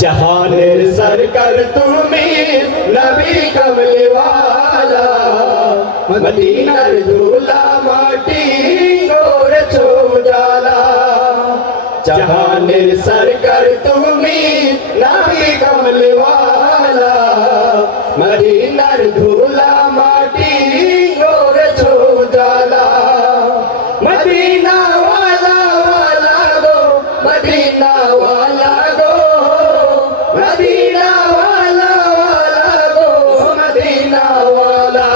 जहानेर सरकार तुमी नबी कमली वाला मदीनार धूला माटी गोरेছো उजाला जहानेर सरकार तुमी नबी कमली वाला मदीनार धूला माटी गोरेছো उजाला मदीना वाला वाला गो मदीना वाला गो मदीना वाला वाला गो मदीना वाला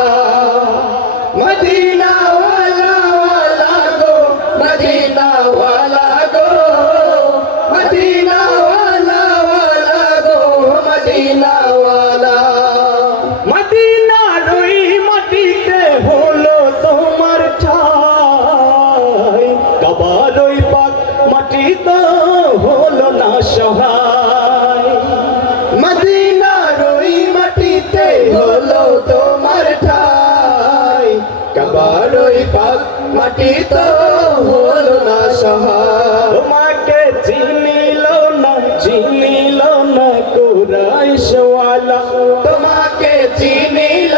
मदीना वाला वाला गो मदीना वाला गो मदीना वाला वाला गो मदीना वाला मदीना রই মাটিতে হলো তোমার ঠাই কাবার ওই পাক মাটি তো হলো না সহায় মদিনার ওই মাটিতে হলো তোমার ঠাই কাবার ওই পাক মাটি তো হলো না সহায় তোমাকে চিনিল না কুরাইশ ওয়ালা তোমাকে চিনিল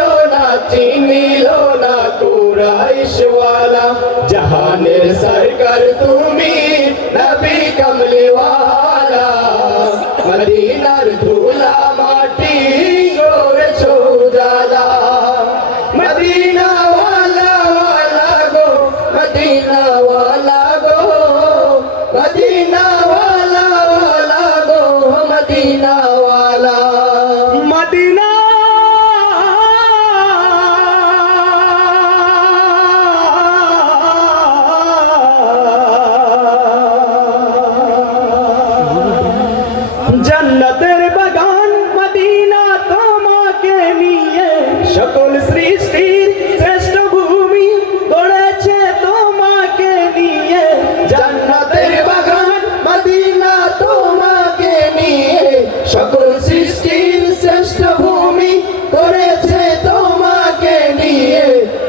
না কুরাইশ ওয়ালা জাহানের সরকার তুমি নবী কমলি ওয়ালা মদিনার ধুলা মাটি গোরেছো উজালা মদিনা ওয়ালা ওয়ালা গো মদিনা ওয়ালা গো মদিনা ওয়ালা ওয়ালা গো মদিনা ওয়ালা মদিনা জান্নাতের বাগান মদিনা তোমাকে নিয়ে সকল সৃষ্টির শ্রেষ্ঠ ভূমি গড়েছে তোমাকে নিয়ে জান্নাতের বাগান মদিনা তোমাকে নিয়ে সকল সৃষ্টির শ্রেষ্ঠ ভূমি গড়েছে তোমাকে নিয়ে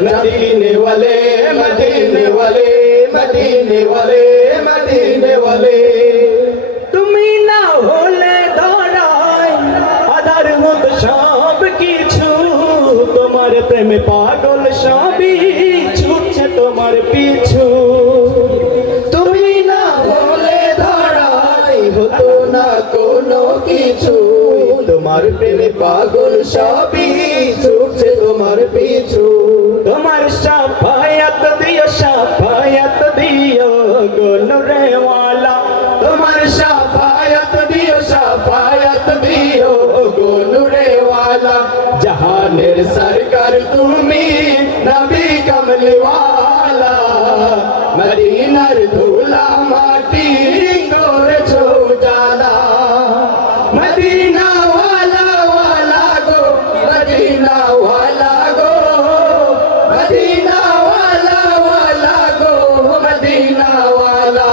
মদিনে ওয়ালে মদিনে ওয়ালে মদিনে ওয়ালে মদিনে ওয়ালে তুমি না হলে ধরাই আধার মতো সব কিছু তোমার প্রেমে পাগল সবই ছুটছে তোমার পিছু তুমি না হলে ধরাই হতো না কোনো কিছু তোমার প্রেমে পাগল সবই ছুটছে তোমার পিছু তোমার শাফায়াত দিও গো নূরে ওয়ালা তোমার শাফায়াত দিও গো নূরে ওয়ালা জাহানের সরকার তুমি নবী কমলি ওয়ালা মদিনার ধুলা মাটি গোরেছো উজালা মদিনা ওয়ালা ওয়ালা গো মদিনা ওয়ালা গো মদিনা ওয়ালা ওয়ালা গো মদিনা ওয়ালা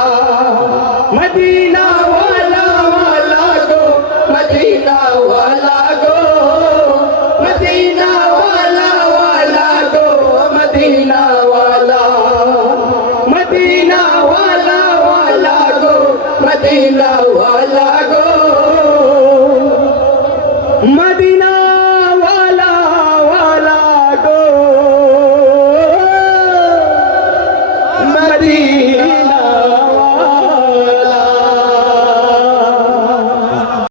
মদিনা ওয়ালা ওয়ালা গো মদিনা ওয়ালা গো মদিনা ওয়ালা ওয়ালা গো মদিনা ওয়ালা মদিনা ওয়ালা ওয়ালা গো মদিনা ওয়ালা গো